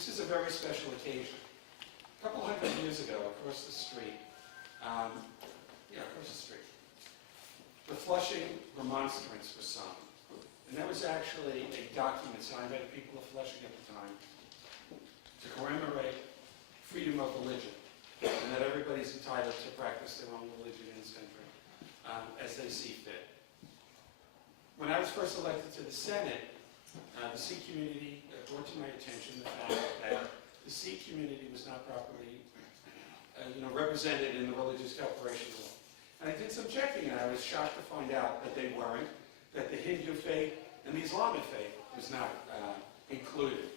This is a very special occasion. A couple hundred years ago, across the street, the Flushing Remonstrance was signed. And that was actually a document signed by the people of Flushing at the time to commemorate freedom of religion, and that everybody's entitled to practice their own religion in this country as they see fit. When I was first elected to the Senate, the Sikh community brought to my attention the fact that the Sikh community was not properly represented in the religious cooperation law. And I did some checking, and I was shocked to find out that they weren't, that the Hindu faith and the Islamic faith was not included.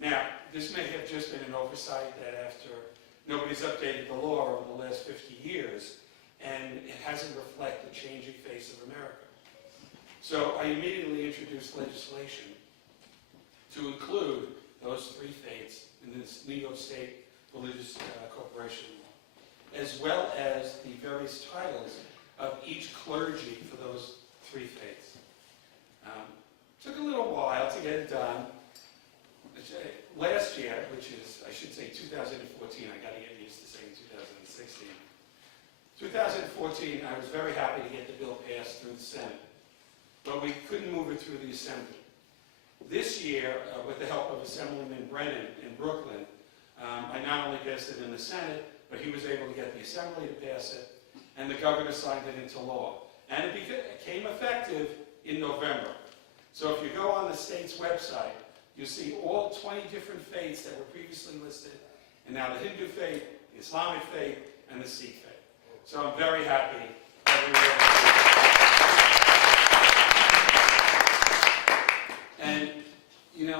Now, this may have just been an oversight that after nobody's updated the law over the last 50 years, and it hasn't reflected the changing face of America. So I immediately introduced legislation to include those three faiths in this New York State religious corporation law, as well as the various titles of each clergy for those three faiths. Took a little while to get it done. Last year, which is, I should say 2014, I got to get used to saying 2016. 2014, I was very happy to get the bill passed through the Senate, but we couldn't move it through the Assembly. This year, with the help of Assemblyman Brennan in Brooklyn, I not only passed it in the Senate, but he was able to get the Assembly to pass it, and the governor signed it into law. And it became effective in November. So if you go on the state's website, you'll see all 20 different faiths that were previously listed, and now the Hindu faith, the Islamic faith, and the Sikh faith. So I'm very happy that we were able to do that. And,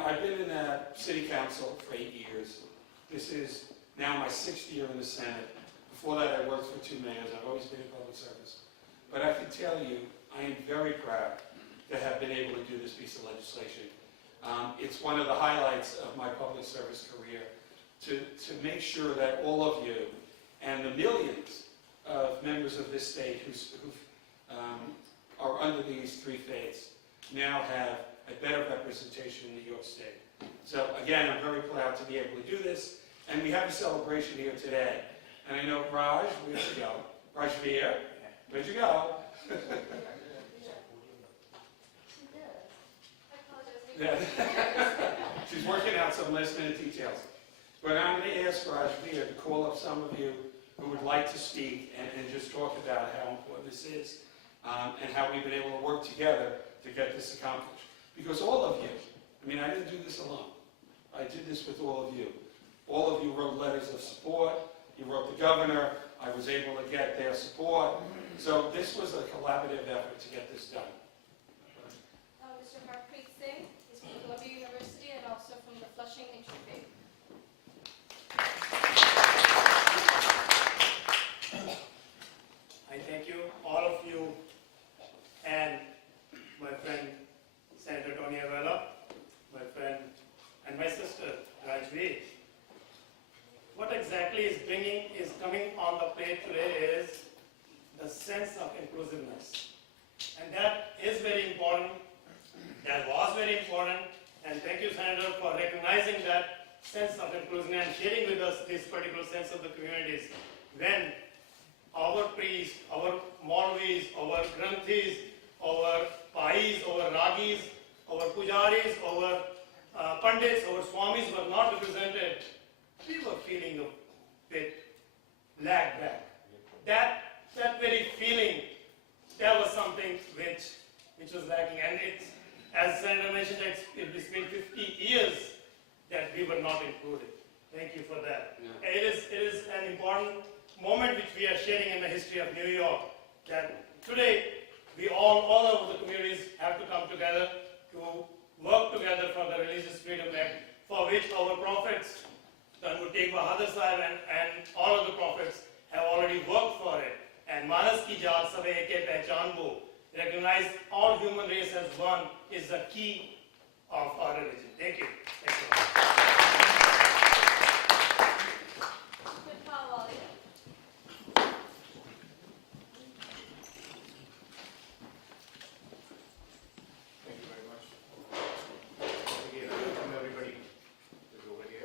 I've been in the city council for 8 years. This is now my 6th year in the Senate. Before that, I worked for 2 mayors. I've always been in public service. But I can tell you, I am very proud to have been able to do this piece of legislation. It's one of the highlights of my public service career to make sure that all of you and the millions of members of this state who are under these three faiths now have a better representation in New York State. So again, I'm very proud to be able to do this. And we have a celebration here today. And I know Raj, where'd you go? Rajveer, where'd you go? Yeah. She's working out some last minute details. But I'm going to ask Rajveer to call up some of you who would like to speak and just talk about how important this is and how we've been able to work together to get this accomplished. Because all of you, I didn't do this alone. I did this with all of you. All of you wrote letters of support. You wrote the governor. I was able to get their support. So this was a collaborative effort to get this done. Mr. Harpreet Singh is from Columbia University and also from the Flushing Interfaith. I thank you, all of you, and my friend Senator Tony Avella, my friend and my sister Rajveer. What exactly is coming on the plate today is the sense of inclusiveness. And that is very important. That was very important. And thank you, Senator, for recognizing that sense of inclusion and sharing with us this particular sense of the communities. When our priests, our Maulvis, our Granthis, our Pais, our Ragis, our Pujaris, our Pandits, our Swamis were not represented, we were feeling a bit lagged back. That very feeling, that was something which was lacking. And it's, as Senator mentioned, it's been 50 years that we were not included. Thank you for that. Yeah. It is an important moment which we are sharing in the history of New York, that today we all over the communities have to come together to work together for the Religious Freedom Act, for which our prophets, Tanur Tegh Bahadur Sahib and all of the prophets have already worked for it. And Manas ki jaat sabe eke pehchan wo, recognize all human race as one, is the key of our religion. Thank you. Thank you. Thank you very much. Again, welcome everybody who's over here.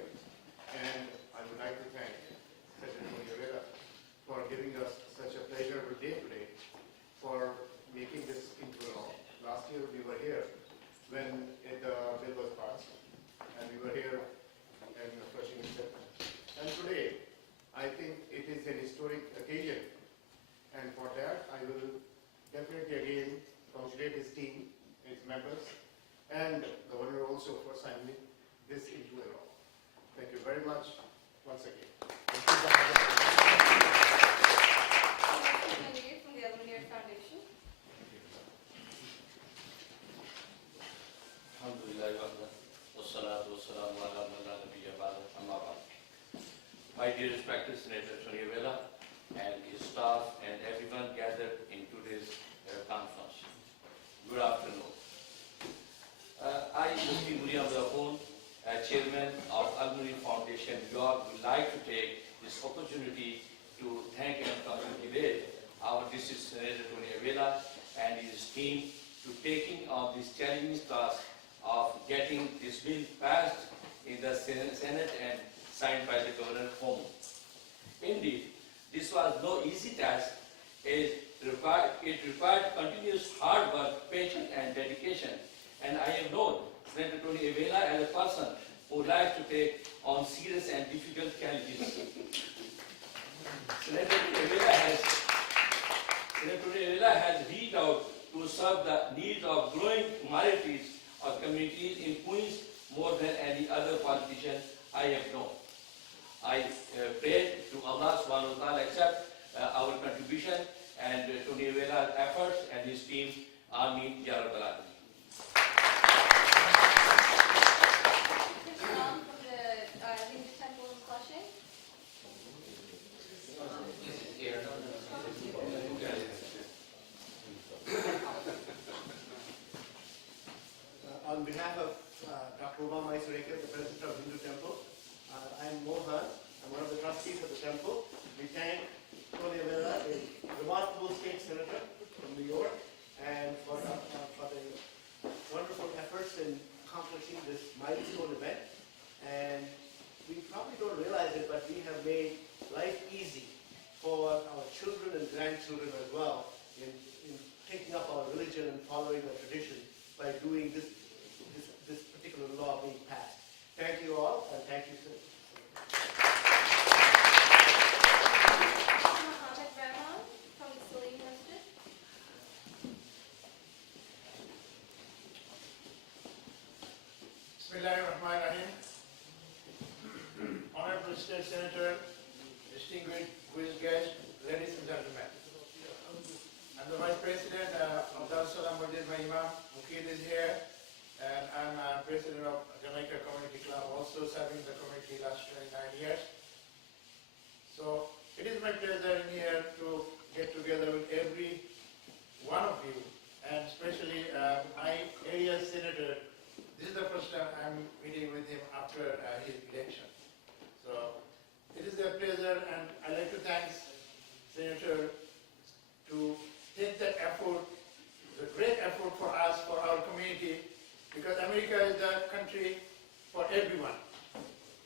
much once again. From the Alumni Foundation. My dear respected Senator Tony Avella and his staff and everyone gathered in today's conference. Good afternoon. I, Mufti Muriam Rahul, Chairman of Alumni Foundation, New York, would like to take this opportunity to thank and congratulate our district Senator Tony Avella and his team to taking on this challenging task of getting this bill passed in the Senate and signed by the Governor Home. Indeed, this was no easy task. It required continuous hard work, patience and dedication. And I have known Senator Tony Avella as a person who likes to take on serious and difficult challenges. Senator Tony Avella has reached out to serve the needs of growing minorities or communities in Queens more than any other politician I have known. I pray to Allah subhanahu wa ta'ala accept our contribution and Tony Avella's efforts and his team. Ameen Ya Rabbal Alamin. From the Hindu Temple in Flushing. On behalf of Dr. Obama Isureke, the President of Hindu Temple, I'm Mohan. I'm one of the trustees of the temple. We thank Tony Avella, a remarkable state senator from New York, and for the wonderful efforts in accomplishing this milestone event. And we probably don't realize it, but we have made life easy for our children and grandchildren as well in taking up our religion and following the tradition by doing this particular law being passed. Thank you all, and thank you, sir. Mohammed Rahman from the Salim Masjid. Bismillahirrahmanirrahim. Honorable State Senator, distinguished guests, ladies and gentlemen. I'm the Vice President of Dar es Salaam Masjid. My Imam Mukid is here, and I'm President of Jamaica Community Club, also serving the community last 29 years. So it is my pleasure in here to get together with every one of you, and especially my area senator. This is the first time I'm meeting with him after his election. So it is a pleasure, and I'd like to thank Senator to take that effort, the great effort for us, for our community, because America is the country for everyone.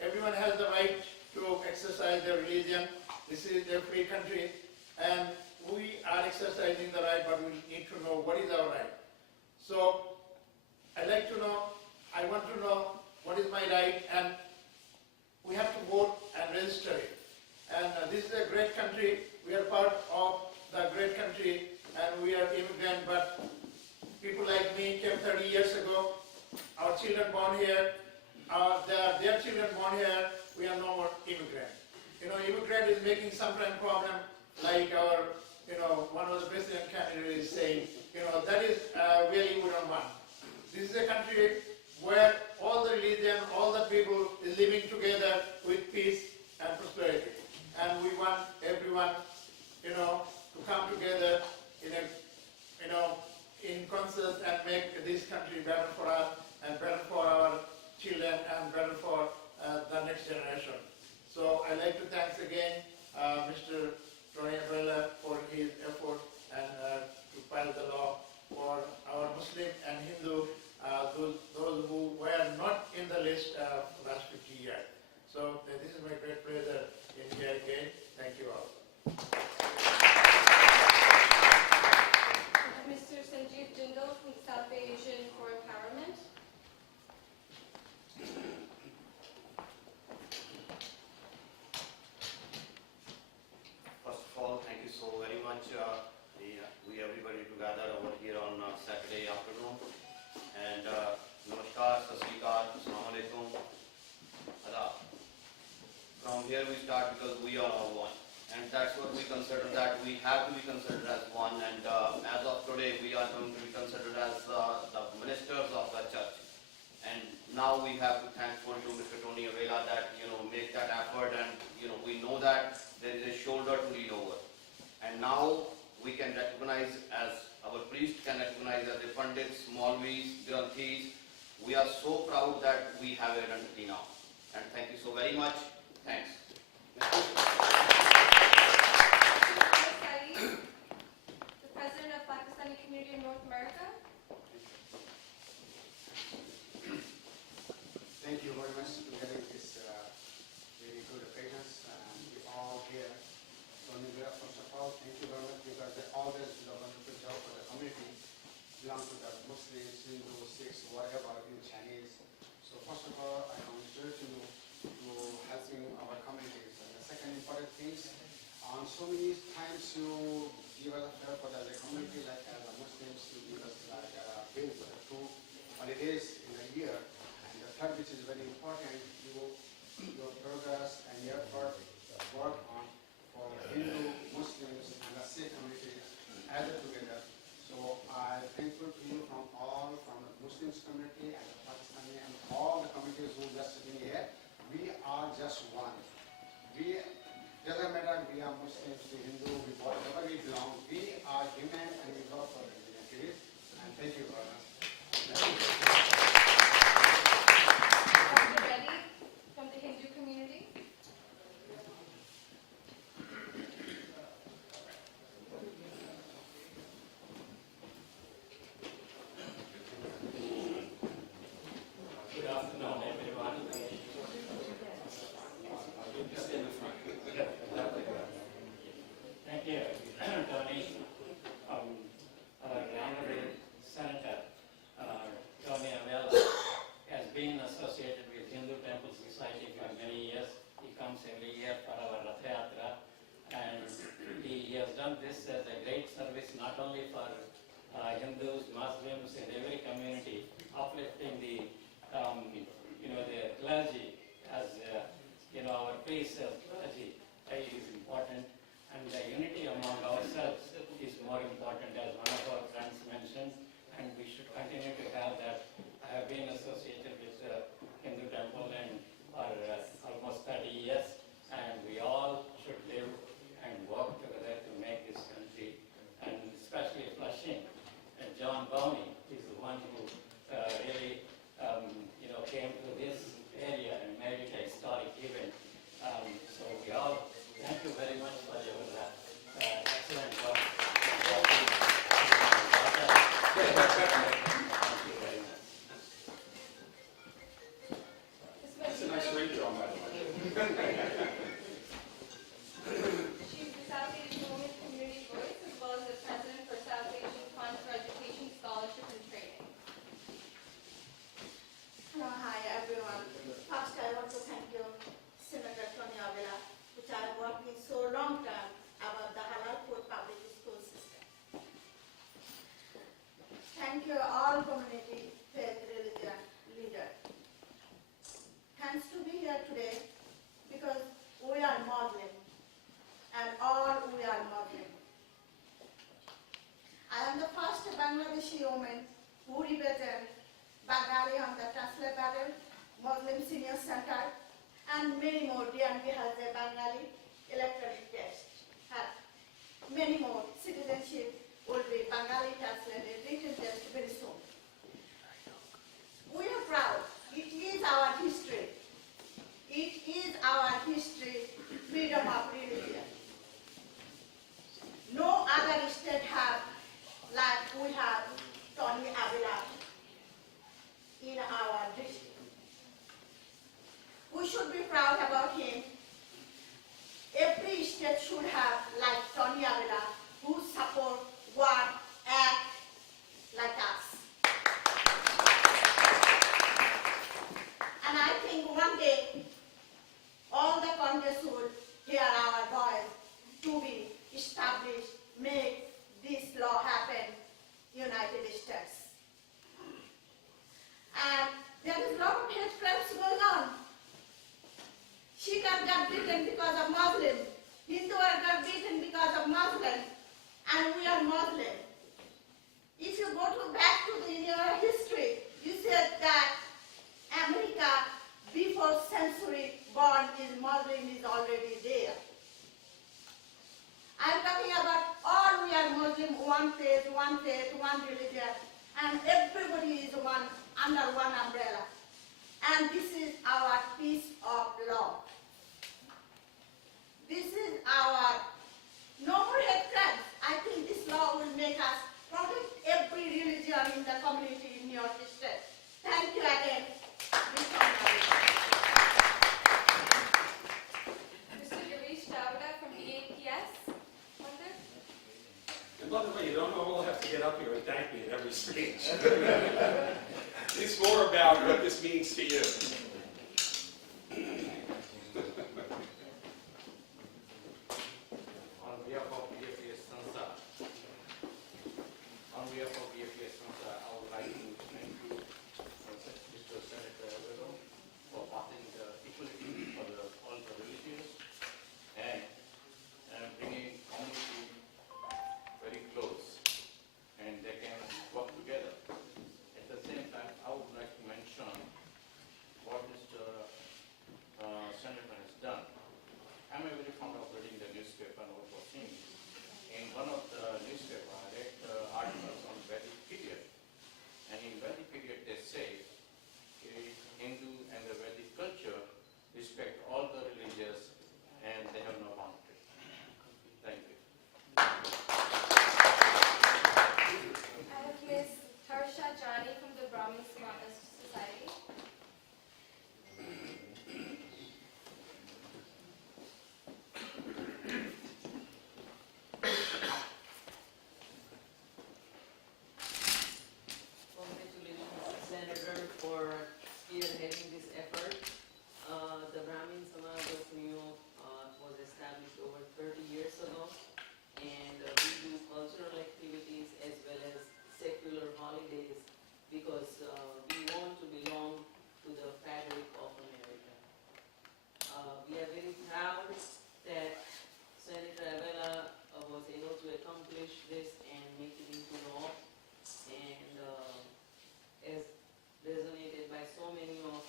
Everyone has the right to exercise their religion. This is a free country, and we are exercising the right, but we need to know what is our right. So I want to know what is my right, and we have to vote and register it. And this is a great country. We are part of the great country, and we are immigrant, but people like me came 30 years ago. Our children born here, their children born here, we are no more immigrant. Immigrant is making sometimes problem, like our, one of the president candidates is saying, that is really we don't want. This is a country where all the religion, all the people is living together with peace and prosperity. And we want everyone, to come together in concert and make this country better for us and better for our children and better for the next generation. So I'd like to thank again Mr. Tony Avella for his effort and to pass the law for our Muslim and Hindu, those who were not in the list last 50 years. So this is my great pleasure in here again. Thank you all. Mr. Sanjeev Jindal from South Asian for Empowerment. from here we start because we are all one. And that's what we consider, that we have to be considered as one. And as of today, we are going to be considered as the ministers of the church. And now we have to thankful to Mr. Tony Avella that, make that effort, and, we know that there is a shoulder to lean over. And now we can recognize, as our priest can recognize as the Pandits, Maulvis, Granthis. We are so proud that we have a identity now. And thank you so very much. Thanks. The President of Pakistani Community in North America. Thank you very much for getting this very good occasions. We all here. Tony Avella, first of all, thank you very much because they always do a wonderful job for the community. Belong to the Muslims, Hindus, Sikhs, whatever, in Chinese. So first of all, I consider to helping our communities. And the second important thing, on so many times you give us help for the community, like as a Muslims, you give us like bills for the 2 holidays in a year. And the third, which is very important, your progress and your effort work on for Hindu, Muslims, and the Sikh community added together. So I'm thankful to you from the Muslims community and the Pakistani and all the communities who just sitting here. We are just one. Doesn't matter we are Muslims, we Hindu, we whatever we belong, we are human and we work for the humanity. And thank you very much. Dr. Reddy from the Hindu community. Good afternoon, everyone. Just in the front. Thank you, Tony. Our honorable Senator, Tony Avella, has been associated with Hindu Temple Society for many years. He comes every year for our Rath Yatra, and he has done this as a great service not only for Hindus, Muslims, and every community, uplifting the clergy as our priest as clergy is important, and the unity among ourselves is more important, as one of our friends mentioned, and we should continue to have that. I have been associated with the Hindu Temple and for almost 30 years, and we all should live and work together to make this country, and especially Flushing. And John Bowney is the one who really came to this area and made it a historic event. So we all thank you very much for your excellent work. Thank you very much. That's a nice ring drum, by the way. She's the South Asian Women Community Voice, as well as the President for South Asian Fund for Education, Scholarship, and Training. Hi everyone. First I want to thank you, Senator Tony Avella, which I have worked with so long time about the halal food public school system. Thank you all community, faith, religion leaders. Thanks to be here today because we are Muslim and all we are Muslim. I am the first Bangladeshi woman who represents Bengali on the Translate Battle, Muslim Senior Center, and many more. DNP has a Bengali electronic test. Many more. Citizenship will be Bengali translated written test very soon. We are proud. It is our history. It is our history, freedom of religion. No other state have like we have Tony Avella in our district. We should be proud about him. Every state should have like Tony Avella, who support, work, act like us. And I think one day, all the Congress will hear our voice to be established, make this law happen, United States. And there is a lot of hate crimes going on. Sikh got beaten because of Muslim. Hindu got beaten because of Muslim. And we are Muslim. If you go back to your history, you said that America, before century born, is Muslim is already there. I'm talking about all we are Muslim, one faith, one religion, and everybody is one under one umbrella. And this is our piece of law. This is our no more hate crimes. I think this law will make us protect every religion in the community in your state. Thank you again. Mr. Shahidullah from the APS. And by the way, you don't all have to get up here and thank me at every speech. It's more about what this means to you. On behalf of BFS Sansa, I would like to thank you, Mr. Senator Avella, for passing the equality for all the religions and bringing community very close, and they can work together. At the same time, I would like to mention what Mr. Senator has done. I'm very fond of reading the newspaper and also seeing. In one of the newspaper, I read articles on Vedic period. And in Vedic period, they say Hindu and the Vedic culture respect all the religions and they have no boundary. Thank you. I have Ms. Harsha Jani from the Brahmin Society. Congratulations, Senator, for spearheading this effort. The Brahmin Samaj of New York was established over 30 years ago, and we do cultural activities as well as secular holidays because we want to belong to the fabric of America. We are very proud that Senator Avella was able to accomplish this and make it into law, and as resonated by so many of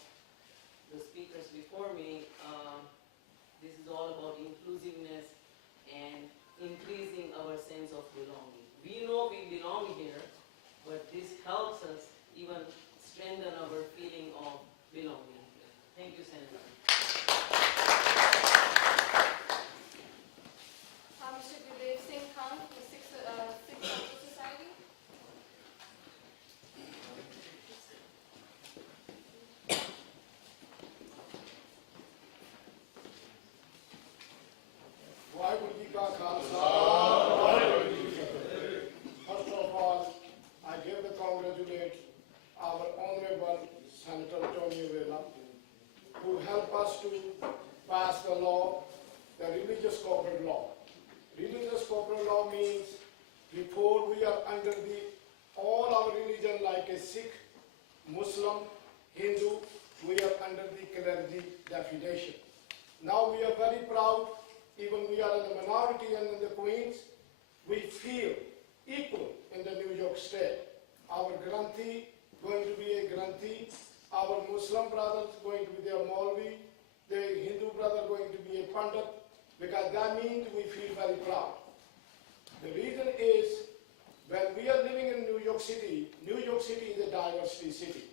the speakers before me, this is all about inclusiveness and increasing our sense of belonging. We know we belong here, but this helps us even strengthen our feeling of belonging here. Thank you, Senator. Mr. Gurudev Singh Khan from the Sikh Society. Waheguru ji ਕਾ Khalsa First of all, I give to congratulate our Honorable Senator Tony Avella, who helped us to pass the law, the religious corporate law. Religious corporate law means before we are under all our religion like a Sikh, Muslim, Hindu, we are under the clergy definition. Now we are very proud, even we are in the minority and in the Queens, we feel equal in the New York State. Our Granthi going to be a Granthi, our Muslim brothers going to be their Maulvi, the Hindu brother going to be a Pandit, because that means we feel very proud. The reason is, when we are living in New York City is a diversity city.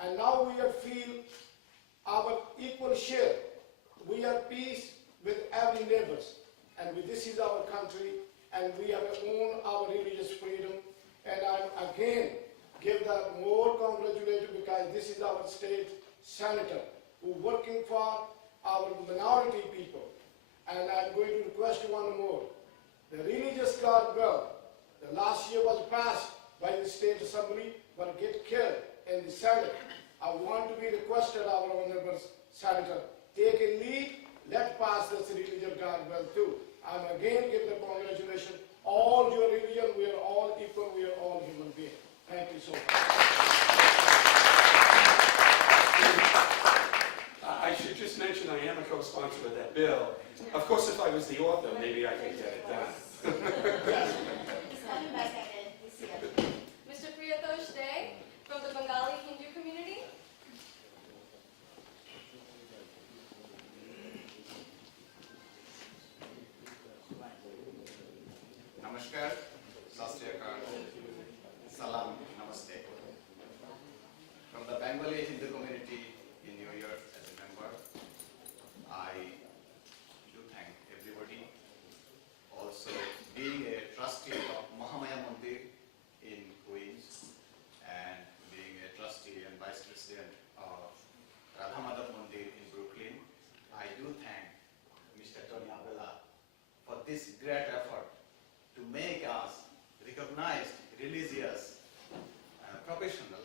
And now we are feel our equal share. We are peace with every neighbors. And this is our country, and we have own our religious freedom. And I again give that more congratulations because this is our state senator who working for our minority people. And I'm going to request one more. The religious card bill, the last year was passed by the state assembly, but get killed in the Senate. I want to be requested, our honorable senator, take a lead, let pass this religious card bill too. And again give the congratulations. All your religion, we are all equal, we are all human beings. Thank you so much. I should just mention I am a co-sponsor of that bill. Of course, if I was the author, maybe I could get it done. Mr. Priyatosh Day from the Bengali Hindu community. Namaskar, Sastriyakal, Salam, Namaste. From the Bengali Hindu community in New York as a member, I do thank everybody. Also, being a trustee of Mahamaya Mandir in Queens and being a trustee and vice president of Radha Madhav Mandir in Brooklyn, I do thank Mr. Tony Avella for this great effort to make us recognized religious professional,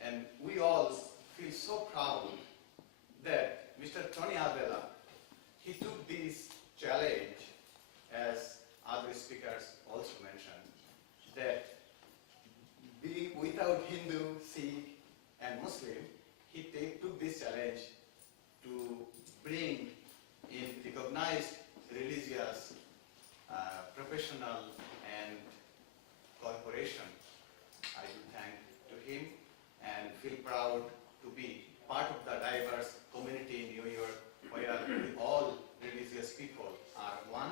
and we all feel so proud that Mr. Tony Avella, he took this challenge, as other speakers also mentioned, that being without Hindu, Sikh and Muslim, he took this challenge to bring in recognized religious professional and corporation. I do thank to him and feel proud to be part of the diverse community in New York where all religious people are one,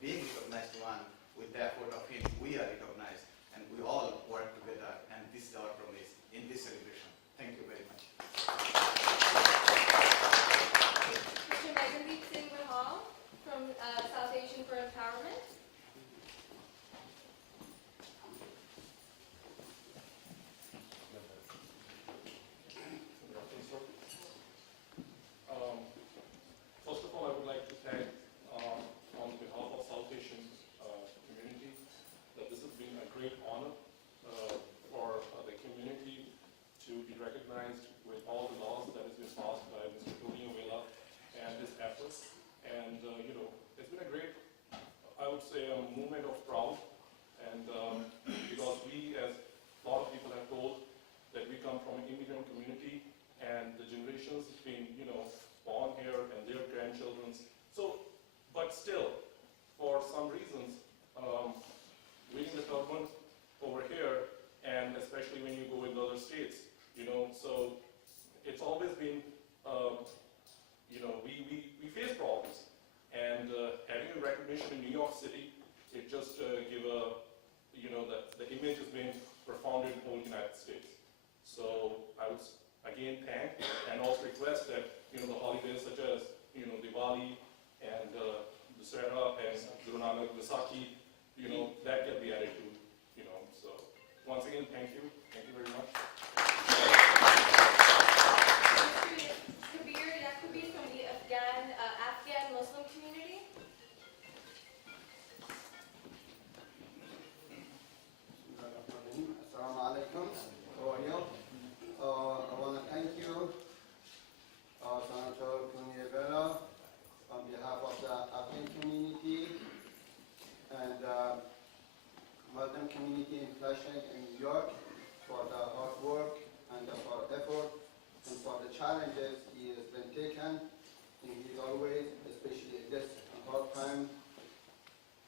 being recognized one. With the effort of him, we are recognized and we all work together, and this is our promise in this celebration. Thank you very much. Mr. Megandeep Singh Rahal from South Asian for Empowerment. First of all, I would like to thank, on behalf of South Asian community, that this has been a great honor for the community to be recognized with all the laws that has been passed by Mr. Tony Avella and his efforts. And, it's been a great, I would say, a movement of pride. And because we, as a lot of people have told, that we come from an immigrant community, and the generations been, born here and their grandchildren. So, but still, for some reasons, reading the turban over here, and especially when you go in other states, so it's always been, we face problems. And having a recognition in New York City, it just give a, the image has been profound in the whole United States. So I would again thank and also request that, the holidays such as, Diwali and Dussehra and Guru Nanak Vaisakhi, that can be added to, so once again, thank you very much. Mr. Kabir Yaqubi from the Afghan Muslim community. Assalamu alaikum. How are you? I want to thank you, Senator Tony Avella, on behalf of the Afghan community and Muslim community in Flushing and New York for the hard work and for effort and for the challenges he has been taken. And he's always, especially at this hard time,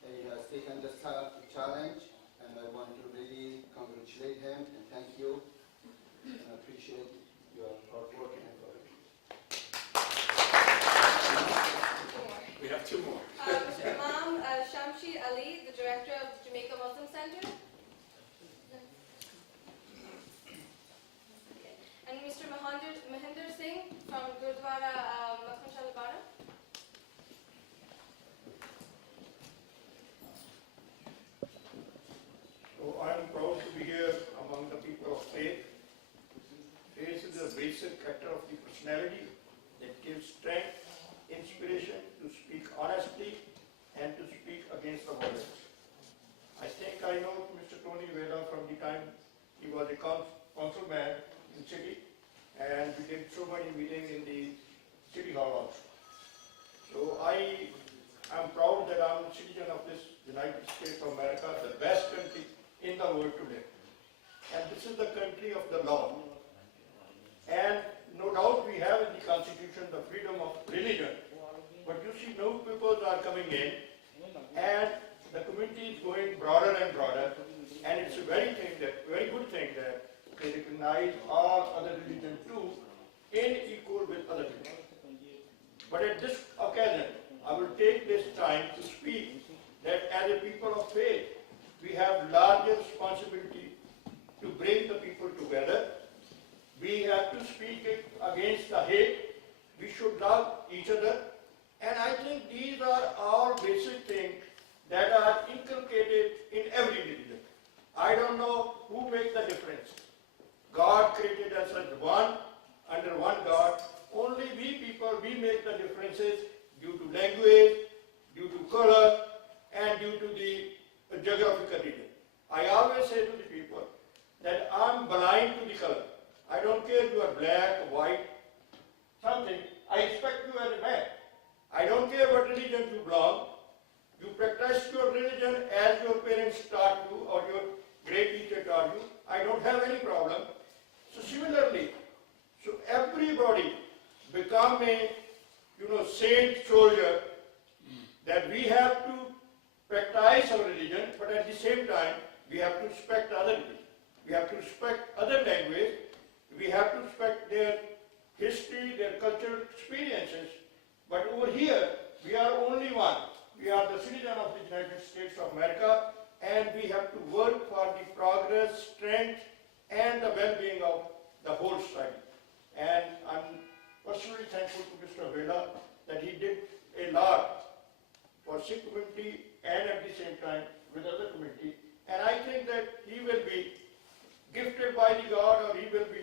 he has taken this challenge, and I want to really congratulate him and thank you and appreciate your hard work and effort. We have two more. Imam Shamshi Ali, the director of the Jamaica Muslim Center. Okay. And Mr. Mahinder Singh from Gurdwara Makhan Shalabara. So I am proud to be here among the people of faith. Faith is the basic character of the personality that gives strength, inspiration to speak honestly and to speak against the violence. I think I know Mr. Tony Avella from the time he was a councilman in the city, and we did so many meetings in the city hall also. So I am proud that I am a citizen of this United States of America, the best country in the world today. And this is the country of the law. And no doubt we have in the coming in, and the community is going broader and broader, and it's a very good thing that they recognize all other religions too, in equal with other religions. But at this occasion, I will take this time to speak that as a people of faith, we have larger responsibility to bring the people together. We have to speak against the hate. We should love each other. And I think these are all basic things that are inculcated in every religion. I don't know who makes the difference. God created us as one, under one God. Only we people, we make the differences due to language, due to color, and due to the geographical region. I always say to the people that I'm blind to the color. I don't care if you are black, white, something. I expect you as a man. I don't care what religion you belong. You practice your religion as your parents taught you or your great teacher taught you. I don't have any problem. So similarly, so everybody become a saint soldier, that we have to practice our religion, but at the same time we have to respect other religion. We have to respect other language. We have to respect their history, their cultural experiences. But over here, we are only one. We are the citizen of the United States of America, and we have to work for the progress, strength, and the well-being of the whole society. And I'm personally thankful to Mr. Avella that he did a lot for Sikh community and at the same time with other community. And I think that he will be gifted by the God, or he will be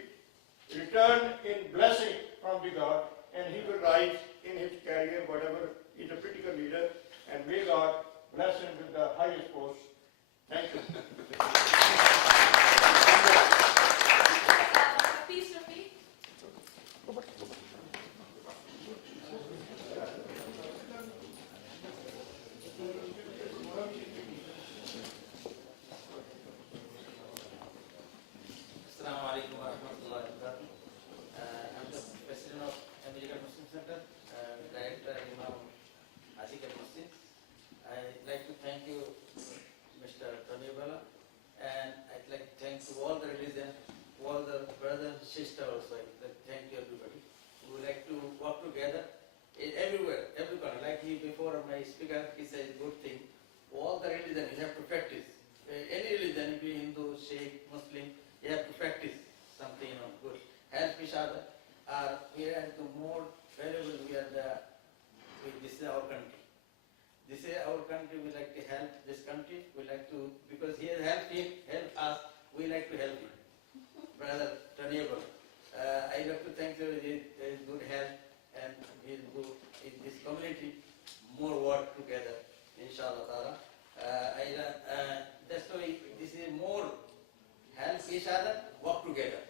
returned in blessing from the God, and he will rise in his career, whatever. He's a critical leader, and may God bless him with the highest post. Thank you. Peace, Rafi. Assalamu alaikum wa rahmatullahi wa barakatuh. I'm the president of American Muslim Center, director Imam Asik al-Muslim. I'd like to thank you, Mr. Tony Avella, and I'd like to thank to all the religion, all the brothers and sisters also. I'd like to thank you everybody. We would like to work together everywhere, every corner. Like he before my speaker, he said good thing. All the religion you have to practice. Any religion, be Hindu, Sikh, Muslim, you have to practice something good. Help each other. We are the more valuable. This is our country. This is our country. We like to help this country. We like to, because he has helped him, help us. We like to help him. Brother Tony Avella. I like to thank you. His good health and his good in this community. More work together, inshallah ta'ala. That's why this is more help each other, work together.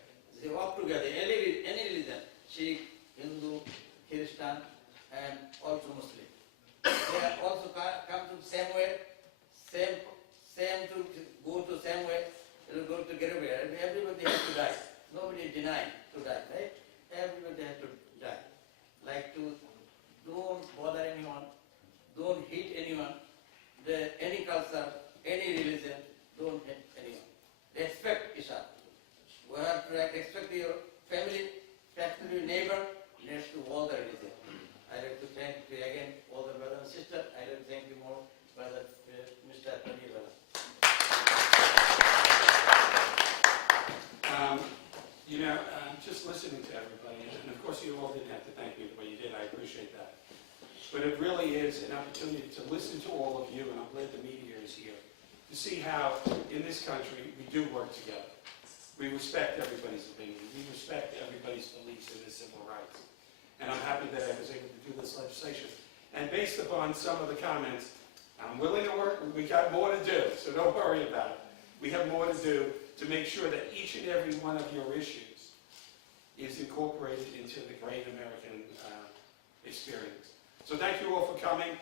They work together, any religion, Sikh, Hindu, Christian, and also Muslim. They are also come to the same way, same to go to same way, go together. Everybody has to die. Nobody is denying to die, right? Everybody has to die. Like to don't bother anyone, don't hate anyone, any culture, any religion, don't hate anyone. Respect each other. We have to respect your family, respect your neighbor, next to all the religion. I like to thank you again, all the brothers and sisters. I like to thank you more, brother Mr. Tony Avella. Just listening to everybody, and of course you all didn't have to thank me, but you did, I appreciate that. But it really is an opportunity to listen to all of you, and I'm glad the media is here, to see how in this country we do work together. We respect everybody's opinion. We respect everybody's beliefs in their civil rights. And I'm happy that I was able to do this legislation. And based upon some of the comments, I'm willing to work. We got more to do, so don't worry about it. We have more to do to make sure that each and every one of your issues is incorporated into the great American experience. So thank you all for coming.